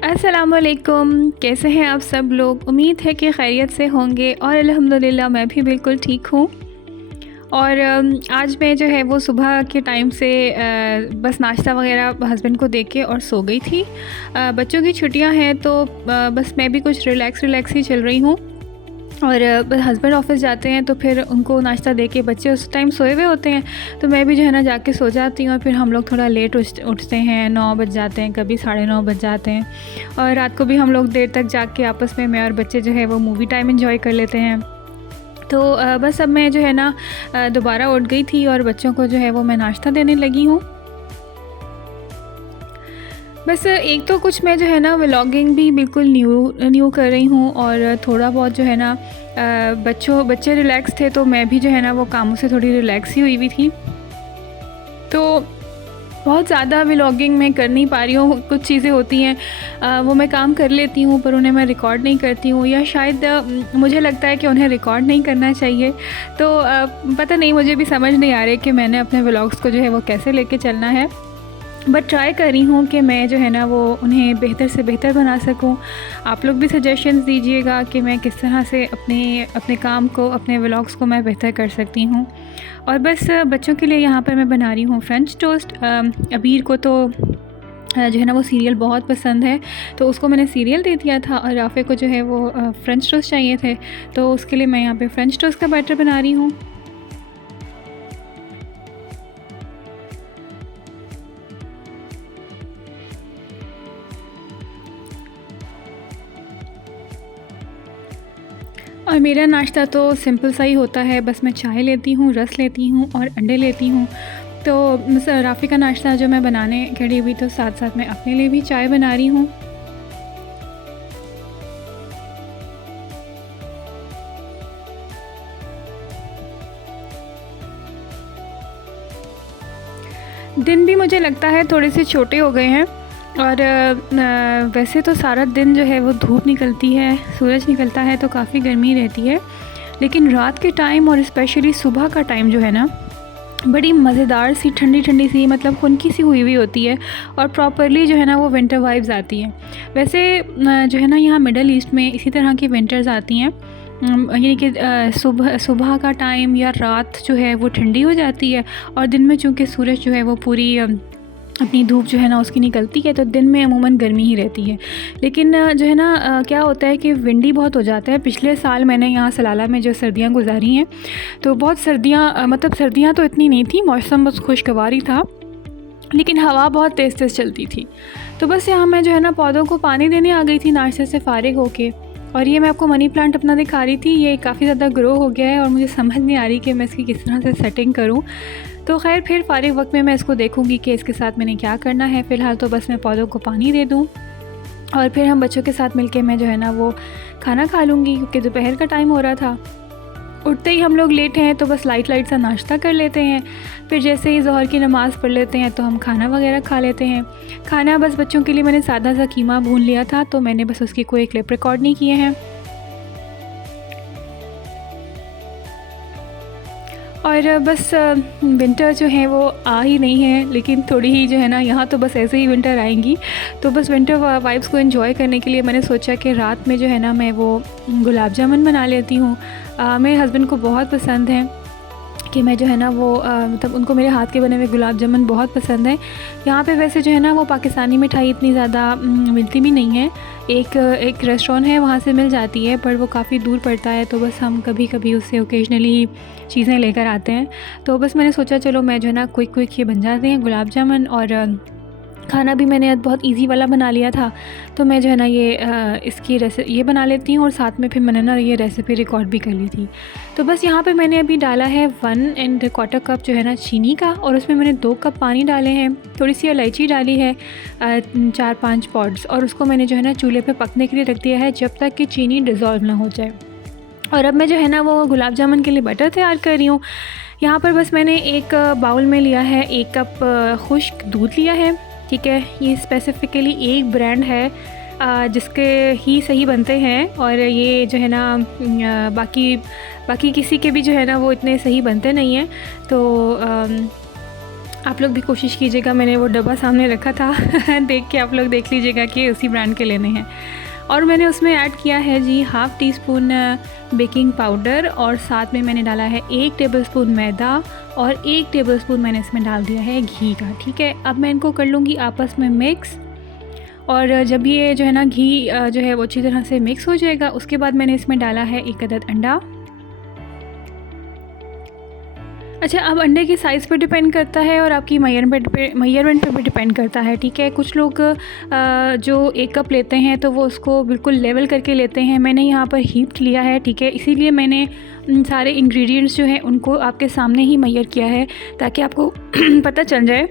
अस्सलामुअलैकुम, कैसे हैं आप सब लोग। उम्मीद है कि खैरियत से होंगे और अल्हम्दुलिल्लाह मैं भी बिल्कुल ठीक हूँ। और आज मैं जो है वो सुबह के टाइम से बस नाश्ता वगैरह हस्बैंड को दे के और सो गई थी। बच्चों की छुट्टियां हैं तो बस मैं भी कुछ रिलैक्स ही चल रही हूँ। और हस्बैंड ऑफिस जाते हैं तो फिर उनको नाश्ता दे के, बच्चे उस टाइम सोए हुए होते हैं तो मैं भी जो है ना जाके सो जाती हूँ। और फिर हम लोग थोड़ा लेट उठते हैं, 9 बज जाते हैं, कभी 9:30 बज जाते हैं। और रात को भी हम लोग देर तक जाग के आपस में मैं और बच्चे जो है वो मूवी टाइम एंजॉय कर लेते हैं। तो बस अब मैं जो है ना दोबारा उठ गई थी और बच्चों को जो है वो मैं नाश्ता देने लगी हूँ। बस एक तो कुछ मैं जो है ना व्लॉगिंग भी बिल्कुल न्यू कर रही हूँ और थोड़ा बहुत जो है ना बच्चे रिलैक्स थे तो मैं भी जो है ना वो कामों से थोड़ी रिलैक्स ही हुई थी। तो बहुत ज़्यादा व्लॉगिंग मैं कर नहीं पा रही हूँ। कुछ चीज़ें होती हैं वो मैं काम कर लेती हूँ पर उन्हें मैं रिकॉर्ड नहीं करती हूँ, या शायद मुझे लगता है कि उन्हें रिकॉर्ड नहीं करना चाहिए। तो पता नहीं, मुझे भी समझ नहीं आ रही कि मैंने अपने व्लॉग्स को जो है वो कैसे लेके चलना है। बट ट्राई कर रही हूँ कि मैं जो है ना वो उन्हें बेहतर से बेहतर बना सकूँ। आप लोग भी सजेशंस दीजिएगा कि मैं किस तरह से अपने काम को, अपने व्लॉग्स को मैं बेहतर कर सकती हूँ। और बस बच्चों के लिए यहाँ पर मैं बना रही हूँ फ्रेंच टोस्ट। अबीर को तो जो है ना वो सीरियल बहुत पसंद है तो उसको मैंने सीरियल दे दिया था, और राफ़े को जो है वो फ्रेंच टोस्ट चाहिए थे तो उसके लिए मैं यहाँ पे फ्रेंच टोस्ट का बैटर बना रही हूँ। और मेरा नाश्ता तो सिंपल सा ही होता है। बस मैं चाय लेती हूँ, रस लेती हूँ और अंडे लेती हूँ। तो राफ़ी का नाश्ता जो मैं बनाने खड़ी हुई तो साथ साथ मैं अपने लिए भी चाय बना रही हूँ। दिन भी मुझे लगता है थोड़े से छोटे हो गए हैं। और वैसे तो सारा दिन जो है वो धूप निकलती है, सूरज निकलता है तो काफ़ी गर्मी रहती है, लेकिन रात के टाइम और स्पेशली सुबह का टाइम जो है ना बड़ी मज़ेदार सी ठंडी ठंडी सी, मतलब खुनकी सी हुई होती है और प्रॉपरली जो है ना वो विंटर वाइब्स आती हैं। वैसे जो है ना यहाँ मिडल ईस्ट में इसी तरह की विंटर्स आती हैं, यानी कि सुबह का टाइम या रात जो है वो ठंडी हो जाती है और दिन में चूँकि सूरज जो है वो पूरी अपनी धूप जो है ना उसकी निकलती है तो दिन में अमूमन गर्मी ही रहती है। लेकिन जो है ना क्या होता है कि विंडी बहुत हो जाता है। पिछले साल मैंने यहाँ सलाला में जो सर्दियाँ गुजारी हैं तो बहुत सर्दियाँ, मतलब सर्दियाँ तो इतनी नहीं थी, मौसम बस खुशगवार ही था, लेकिन हवा बहुत तेज़ तेज़ चलती थी। तो बस यहाँ मैं जो है ना पौधों को पानी देने आ गई थी नाश्ते से फ़ारिग होके। और ये मैं आपको मनी प्लांट अपना दिखा रही थी, ये काफ़ी ज़्यादा ग्रो हो गया है और मुझे समझ नहीं आ रही कि मैं इसकी किस तरह से सेटिंग करूँ। तो खैर फिर फ़ारिग वक्त में मैं इसको देखूँगी कि इसके साथ मैंने क्या करना है। फ़िलहाल तो बस मैं पौधों को पानी दे दूँ और फिर हम बच्चों के साथ मिलके मैं जो है ना वो खाना खा लूँगी, क्योंकि दोपहर का टाइम हो रहा था। उठते ही हम लोग लेट हैं तो बस लाइट सा नाश्ता कर लेते हैं, फिर जैसे ही ज़ोहर की नमाज़ पढ़ लेते हैं तो हम खाना वगैरह खा लेते हैं। खाना बस बच्चों के लिए मैंने सादा सा कीमा भून लिया था तो मैंने बस उसकी कोई क्लिप रिकॉर्ड नहीं किए हैं। और बस विंटर जो है वो आ ही नहीं है, लेकिन थोड़ी ही जो है ना यहाँ तो बस ऐसे ही विंटर आएंगी। तो बस विंटर वाइब्स को एंजॉय करने के लिए मैंने सोचा कि रात में जो है ना मैं वो गुलाब जामुन बना लेती हूँ। मेरे हस्बैंड को बहुत पसंद है कि मैं जो है ना वो मतलब उनको मेरे हाथ के बने हुए गुलाब जामुन बहुत पसंद है। यहाँ पे वैसे जो है ना वो पाकिस्तानी मिठाई इतनी ज़्यादा मिलती भी नहीं है। एक रेस्टोरेंट है वहाँ से मिल जाती है पर वो काफ़ी दूर पड़ता है, तो बस हम कभी कभी उससे ओकेजनली चीज़ें लेकर आते हैं। तो बस मैंने सोचा चलो मैं जो है ना क्विक ये बन जाते हैं गुलाब जामुन। और खाना भी मैंने आज बहुत इजी वाला बना लिया था तो मैं जो है ना ये बना लेती हूँ और साथ में फिर मैंने ना ये रेसिपी रिकॉर्ड भी कर ली थी। तो बस यहाँ पे मैंने अभी डाला है 1¼ कप जो है ना चीनी का, और उसमें मैंने 2 कप पानी डाले हैं, थोड़ी सी इलायची डाली है, 4-5 पॉड्स, और उसको मैंने जो है ना चूल्हे पे पकने के लिए रख दिया है जब तक कि चीनी डिज़ोल्व ना हो जाए। और अब मैं जो है ना वो गुलाब जामुन के लिए बटर तैयार कर रही हूँ। यहाँ पर बस मैंने एक बाउल में लिया है 1 कप खुश्क दूध लिया है, ठीक है। ये स्पेसिफ़िकली एक ब्रांड है जिसके ही सही बनते हैं, और ये जो है ना बाकी किसी के भी जो है ना वो इतने सही बनते नहीं हैं। तो आप लोग भी कोशिश कीजिएगा, मैंने वो डब्बा सामने रखा था देख के आप लोग देख लीजिएगा कि उसी ब्रांड के लेने हैं। और मैंने उसमें ऐड किया है जी 1/2 टीस्पून बेकिंग पाउडर, और साथ में मैंने डाला है 1 टेबलस्पून मैदा, और 1 टेबलस्पून मैंने इसमें डाल दिया है घी का। ठीक है, अब मैं इनको कर लूँगी आपस में मिक्स। और जब ये जो है ना घी जो है वो अच्छी तरह से मिक्स हो जाएगा, उसके बाद मैंने इसमें डाला है 1 अदद अंडा। अच्छा, अब अंडे की साइज़ पे डिपेंड करता है और आपकी मेजरमेंट पे भी डिपेंड करता है। ठीक है, कुछ लोग जो 1 कप लेते हैं तो वो उसको बिल्कुल लेवल करके लेते हैं। मैंने यहाँ पर हीप्ड लिया है। ठीक है, इसीलिए मैंने सारे इंग्रेडिएंट्स जो हैं उनको आपके सामने ही मेजर किया है, ताकि आपको पता चल जाए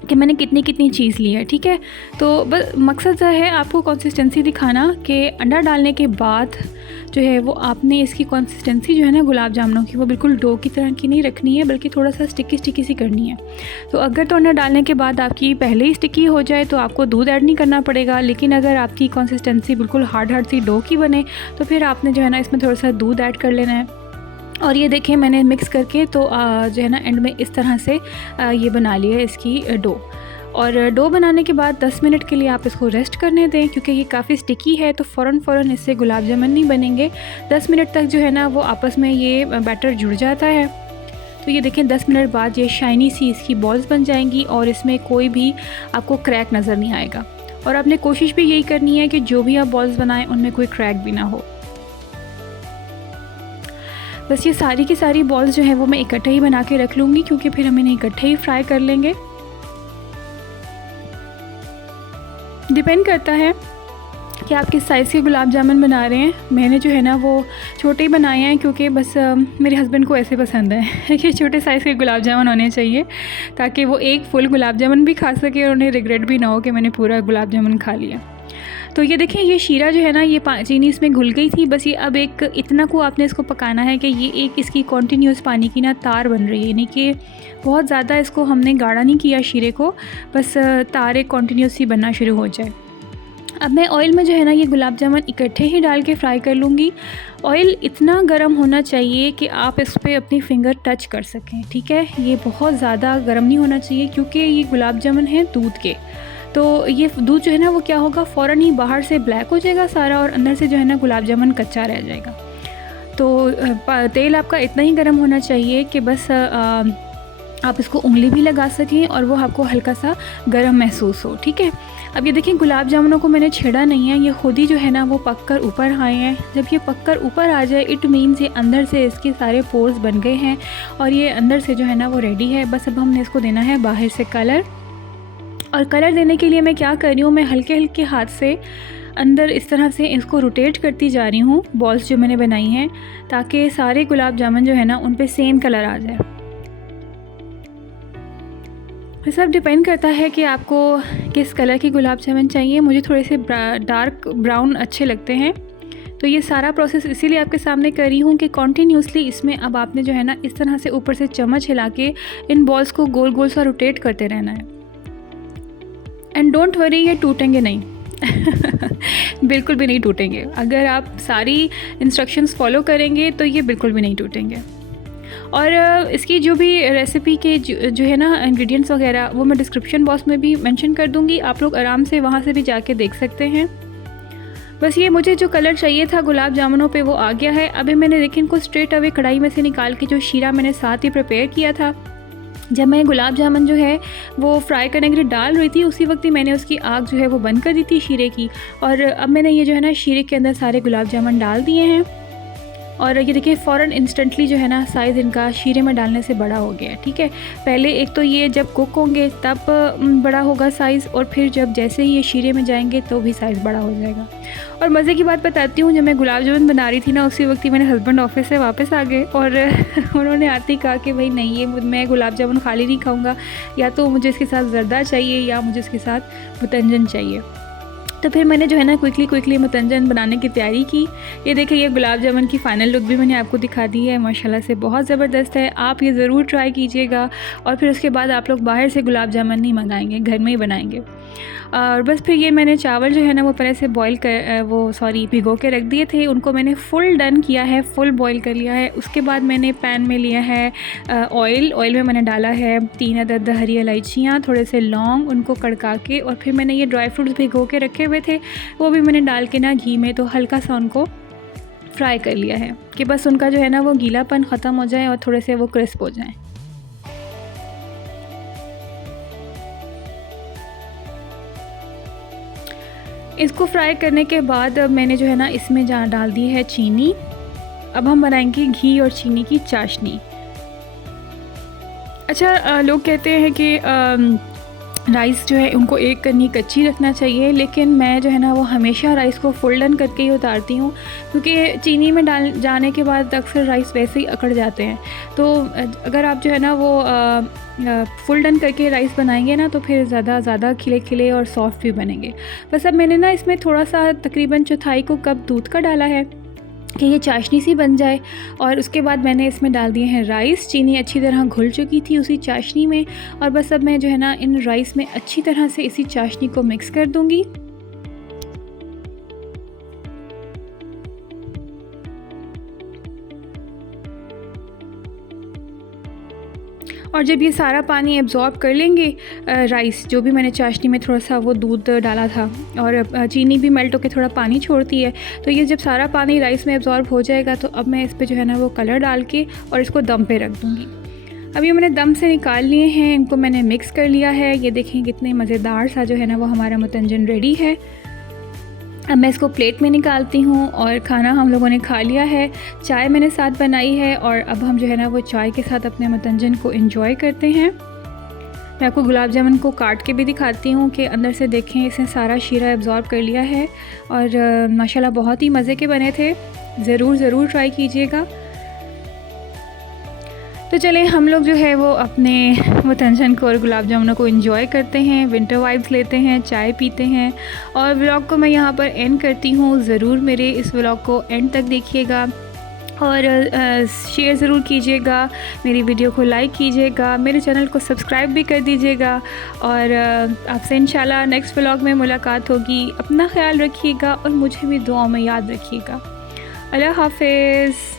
कि मैंने कितनी कितनी चीज़ ली है। ठीक है, तो बस मकसद है आपको कंसिस्टेंसी दिखाना कि अंडा डालने के बाद जो है वो आपने इसकी कंसिस्टेंसी जो है ना गुलाब जामुनों की, वो बिल्कुल डो की तरह की नहीं रखनी है, बल्कि थोड़ा सा स्टिकी सी करनी है। तो अगर तो अंडा डालने के बाद आपकी पहले ही स्टिकी हो जाए तो आपको दूध ऐड नहीं करना पड़ेगा, लेकिन अगर आपकी कंसिस्टेंसी बिल्कुल हार्ड सी डो की बने तो फिर आपने जो है ना इसमें थोड़ा सा दूध ऐड कर लेना है। और ये देखिए मैंने मिक्स करके तो जो है ना एंड में इस तरह से ये बना लिया है इसकी डो। और डो बनाने के बाद 10 मिनट के लिए आप इसको रेस्ट करने दें, क्योंकि ये काफ़ी स्टिकी है तो फ़ौरन इससे गुलाब जामुन नहीं बनेंगे। 10 मिनट तक जो है ना वो आपस में ये बैटर जुड़ जाता है। तो ये देखें 10 मिनट बाद ये शाइनी सी इसकी बॉल्स बन जाएंगी और इसमें कोई भी आपको क्रैक नज़र नहीं आएगा। और आपने कोशिश भी यही करनी है कि जो भी आप बॉल्स बनाएं उनमें कोई क्रैक भी ना हो। बस ये सारी की सारी बॉल्स जो है वो मैं इकट्ठे ही बना के रख लूँगी, क्योंकि फिर हम इन्हें इकट्ठे ही फ्राई कर लेंगे। डिपेंड करता है कि आप किस साइज़ के गुलाब जामुन बना रहे हैं। मैंने जो है ना वो छोटे ही बनाए हैं, क्योंकि बस मेरे हस्बैंड को ऐसे पसंद है कि छोटे साइज़ के गुलाब जामुन होने चाहिए, ताकि वो एक फुल गुलाब जामुन भी खा सके और उन्हें रिग्रेट भी ना हो कि मैंने पूरा गुलाब जामुन खा लिया। तो ये देखें ये शीरा जो है ना ये चीनी इसमें घुल गई थी। बस ये अब एक इतना को आपने इसको पकाना है कि ये एक इसकी कॉन्टीन्यूस पानी की ना तार बन रही है, यानी कि बहुत ज़्यादा इसको हमने गाढ़ा नहीं किया शीरे को, बस तार एक कॉन्टीन्यूस ही बनना शुरू हो जाए। अब मैं ऑयल में जो है ना ये गुलाब जामुन इकट्ठे ही डाल के फ्राई कर लूँगी। ऑयल इतना गर्म होना चाहिए कि आप इस पर अपनी फिंगर टच कर सकें। ठीक है, ये बहुत ज़्यादा गर्म नहीं होना चाहिए, क्योंकि ये गुलाब जामुन है दूध के, तो ये दूध जो है ना वो क्या होगा फ़ौरन ही बाहर से ब्लैक हो जाएगा सारा, और अंदर से जो है ना गुलाब जामुन कच्चा रह जाएगा। तो तेल आपका इतना ही गर्म होना चाहिए कि बस आप इसको उंगली भी लगा सकें और वो आपको हल्का सा गर्म महसूस हो। ठीक है, अब ये देखें गुलाब जामुनों को मैंने छेड़ा नहीं है, ये खुद ही जो है ना वो पककर ऊपर आए हैं। जब ये पककर ऊपर आ जाए इट मीन्स ये अंदर से इसके सारे पोर्स बन गए हैं और ये अंदर से जो है ना वो रेडी है। बस अब हमने इसको देना है बाहर से कलर, और कलर देने के लिए मैं क्या कर रही हूँ, मैं हल्के हल्के हाथ से अंदर इस तरह से इसको रोटेट करती जा रही हूँ बॉल्स जो मैंने बनाई हैं, ताकि सारे गुलाब जामुन जो है ना उन पे सेम कलर आ जाए। ये सब डिपेंड करता है कि आपको किस कलर की गुलाब जामुन चाहिए। मुझे थोड़े से डार्क ब्राउन अच्छे लगते हैं, तो ये सारा प्रोसेस इसीलिए आपके सामने कर रही हूँ कि कॉन्टीन्यूसली इसमें अब आपने जो है ना इस तरह से ऊपर से चम्मच हिला के इन बॉल्स को गोल गोल सा रोटेट करते रहना है। एंड डोंट वरी, ये टूटेंगे नहीं बिल्कुल भी नहीं टूटेंगे। अगर आप सारी इंस्ट्रक्शंस फॉलो करेंगे तो ये बिल्कुल भी नहीं टूटेंगे। और इसकी जो भी रेसिपी के जो है ना इंग्रेडिएंट्स वगैरह वो मैं डिस्क्रिप्शन बॉक्स में भी मेंशन कर दूँगी, आप लोग आराम से वहाँ से भी जाके देख सकते हैं। बस ये मुझे जो कलर चाहिए था गुलाब जामुनों पे वो आ गया है। अभी मैंने देखिए इनको स्ट्रेट अवे कढ़ाई में से निकाल के जो शीरा मैंने साथ ही प्रिपेयर किया था, जब मैं गुलाब जामुन जो है वो फ्राई करने के लिए डाल रही थी उसी वक्त ही मैंने उसकी आग जो है वो बंद कर दी थी शीरे की। और अब मैंने ये जो है ना शीरे के अंदर सारे गुलाब जामुन डाल दिए हैं, और ये देखिए फ़ौरन इंस्टेंटली जो है ना साइज़ इनका शीरे में डालने से बड़ा हो गया है। ठीक है, पहले एक तो ये जब कुक होंगे तब बड़ा होगा साइज़, और फिर जब जैसे ही ये शीरे में जाएंगे तो भी साइज़ बड़ा हो जाएगा। और मज़े की बात बताती हूँ, जब मैं गुलाब जामुन बना रही थी ना उसी वक्त ही मेरे हस्बैंड ऑफिस से वापस आ गए और उन्होंने आते ही कहा कि भाई नहीं, ये मैं गुलाब जामुन खाली नहीं खाऊँगा, या तो मुझे इसके साथ ज़र्दा चाहिए या मुझे इसके साथ मुतंजन चाहिए। तो फिर मैंने जो है ना क्विकली मतंजन बनाने की तैयारी की। ये देखिए, ये गुलाब जामुन की फ़ाइनल लुक भी मैंने आपको दिखा दी है। माशाल्लाह से बहुत ज़बरदस्त है। आप ये ज़रूर ट्राई कीजिएगा और फिर उसके बाद आप लोग बाहर से गुलाब जामुन नहीं मंगाएंगे, घर में ही बनाएंगे। और बस फिर ये मैंने चावल जो है ना वो पहले से भिगो के रख दिए थे। उनको मैंने फुल डन किया है, फुल बॉईल कर लिया है। उसके बाद मैंने पैन में लिया है ऑयल में मैंने डाला है 3 अदद हरी इलायचियाँ, थोड़े से लौंग, उनको कड़का के, और फिर मैंने ये ड्राई फ्रूट्स भिगो के रखे हुए थे वो भी मैंने डाल के ना घी में तो हल्का सा उनको फ्राई कर लिया है कि बस उनका जो है ना वो गीलापन ख़त्म हो जाए और थोड़े से वो क्रिस्प हो जाएं। इसको फ्राई करने के बाद मैंने जो है ना इसमें डाल दी है चीनी। अब हम बनाएंगे घी और चीनी की चाशनी। अच्छा, लोग कहते हैं कि राइस जो है उनको एक कन्नी कच्ची रखना चाहिए, लेकिन मैं जो है ना वो हमेशा राइस को फुल डन करके ही उतारती हूँ, क्योंकि चीनी में डाल जाने के बाद अक्सर राइस वैसे ही अकड़ जाते हैं। तो अगर आप जो है ना वो फुल डन करके राइस बनाएंगे ना तो फिर ज़्यादा खिले खिले और सॉफ्ट भी बनेंगे। बस अब मैंने ना इसमें थोड़ा सा तकरीबन 1/4 कप दूध का डाला है कि ये चाशनी सी बन जाए, और उसके बाद मैंने इसमें डाल दिए हैं राइस। चीनी अच्छी तरह घुल चुकी थी उसी चाशनी में, और बस अब मैं जो है ना इन राइस में अच्छी तरह से इसी चाशनी को मिक्स कर दूंगी। और जब ये सारा पानी एब्ज़ॉर्ब कर लेंगे राइस, जो भी मैंने चाशनी में थोड़ा सा वो दूध डाला था, और चीनी भी मेल्ट होकर थोड़ा पानी छोड़ती है, तो ये जब सारा पानी राइस में एब्ज़ॉर्ब हो जाएगा तो अब मैं इस पर जो है ना वो कलर डाल के और इसको दम पे रख दूँगी। अब ये मैंने दम से निकाल लिए हैं, इनको मैंने मिक्स कर लिया है। ये देखें कितने मज़ेदार सा जो है ना वो हमारा मतंजन रेडी है। अब मैं इसको प्लेट में निकालती हूँ और खाना हम लोगों ने खा लिया है। चाय मैंने साथ बनाई है और अब हम जो है ना वो चाय के साथ अपने मतंजन को एंजॉय करते हैं। मैं आपको गुलाब जामुन को काट के भी दिखाती हूँ कि अंदर से देखें इसने सारा शीरा एब्ज़ॉर्ब कर लिया है, और माशाल्लाह बहुत ही मज़े के बने थे। ज़रूर ट्राई कीजिएगा। तो चलें, हम लोग जो है वो अपने मतंजन को और गुलाब जामुनों को एंजॉय करते हैं, विंटर वाइब्स लेते हैं, चाय पीते हैं, और व्लॉग को मैं यहाँ पर एंड करती हूँ। ज़रूर मेरे इस व्लॉग को एंड तक देखिएगा और शेयर ज़रूर कीजिएगा, मेरी वीडियो को लाइक कीजिएगा, मेरे चैनल को सब्सक्राइब भी कर दीजिएगा, और आपसे इंशाल्लाह नेक्स्ट व्लॉग में मुलाकात होगी। अपना ख्याल रखिएगा और मुझे भी दुआओं में याद रखिएगा। अल्लाह हाफ़िज़।